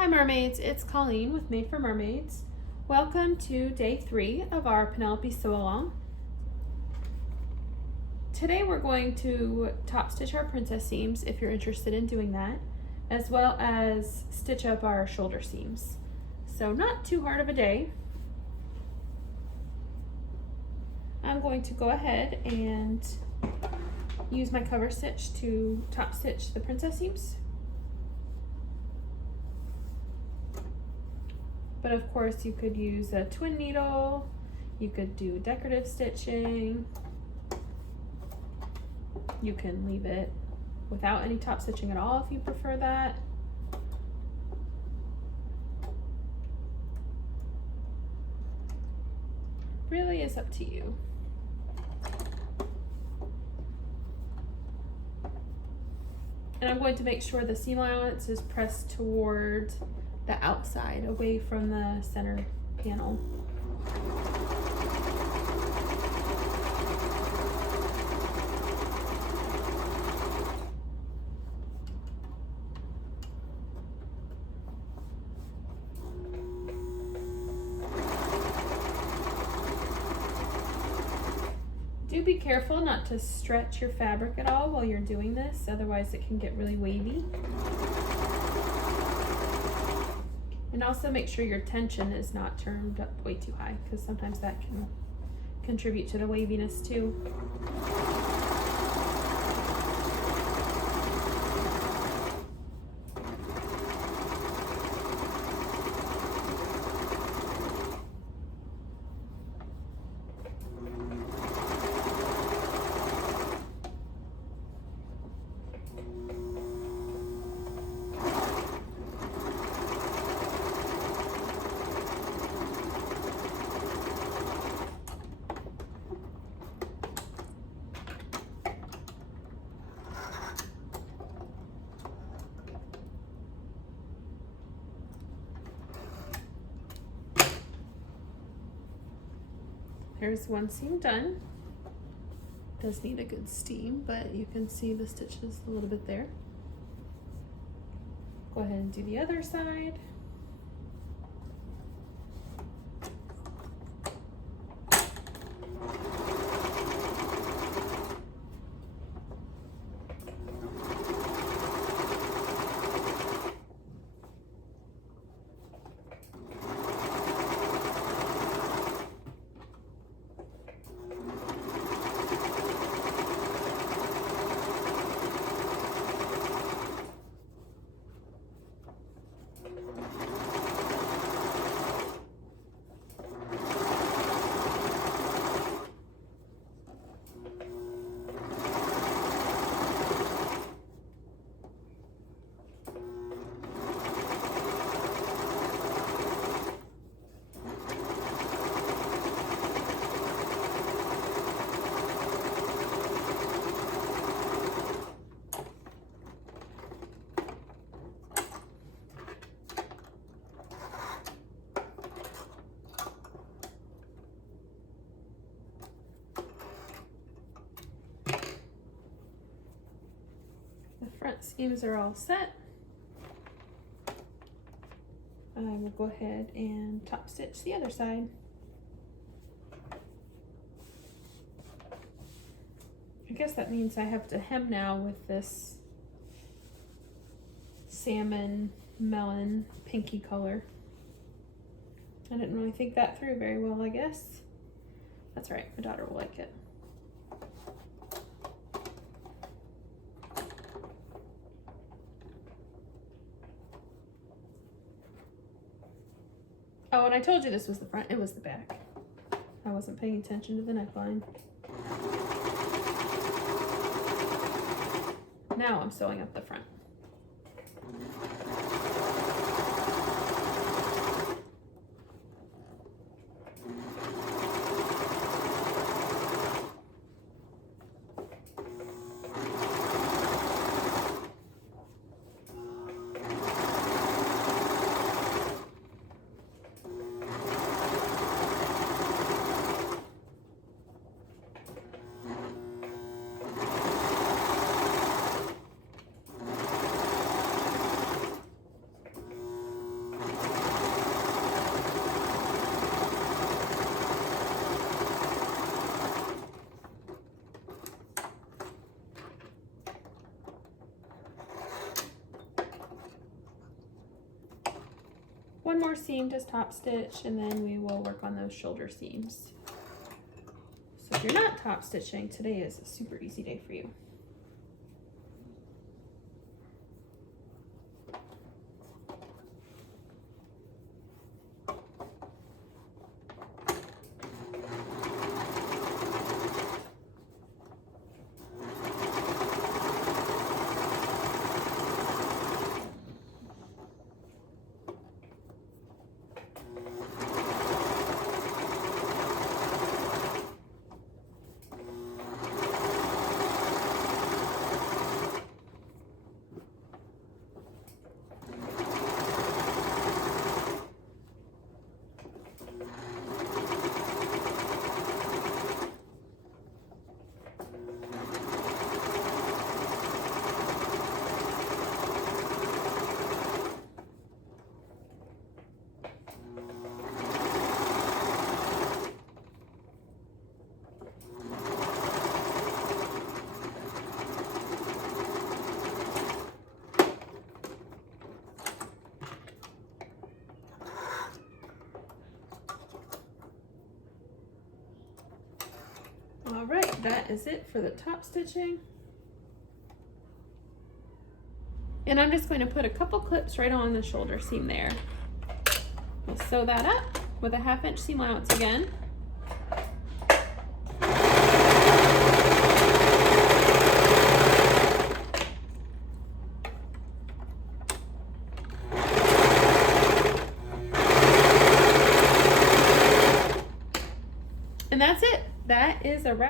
Hi mermaids, it's Colleen with Made for Mermaids. Welcome to day 3 of our Penelope sew along. Today we're going to top stitch our princess seams if you're interested in doing that, as well as stitch up our shoulder seams. So not too hard of a day. I'm going to go ahead and use my cover stitch to top stitch the princess seams. But of course you could use a twin needle, you could do decorative stitching, you can leave it without any top stitching at all if you prefer that. Really is up to you. And I'm going to make sure the seam allowance is pressed toward the outside, away from the center panel. Do be careful not to stretch your fabric at all while you're doing this, otherwise it can get really wavy. And also make sure your tension is not turned up way too high, because sometimes that can contribute to the waviness too. There's one seam done. Does need a good steam, but you can see the stitches a little bit there. Go ahead and do the other side. Front seams are all set. I will go ahead and top stitch the other side. I guess that means I have to hem now with this salmon melon pinky color. I didn't really think that through very well, I guess. That's right, my daughter will like it. Oh, and I told you this was the front, it was the back. I wasn't paying attention to the neckline. Now I'm sewing up the front. one more seam to top stitch, and then we will work on those shoulder seams. So if you're not top stitching, today is a super easy day for you. All right, that is it for the top stitching. And I'm just going to put a couple clips right on the shoulder seam there. We'll sew that up with a 1/2 inch seam allowance again. And that's it. That is a wrap.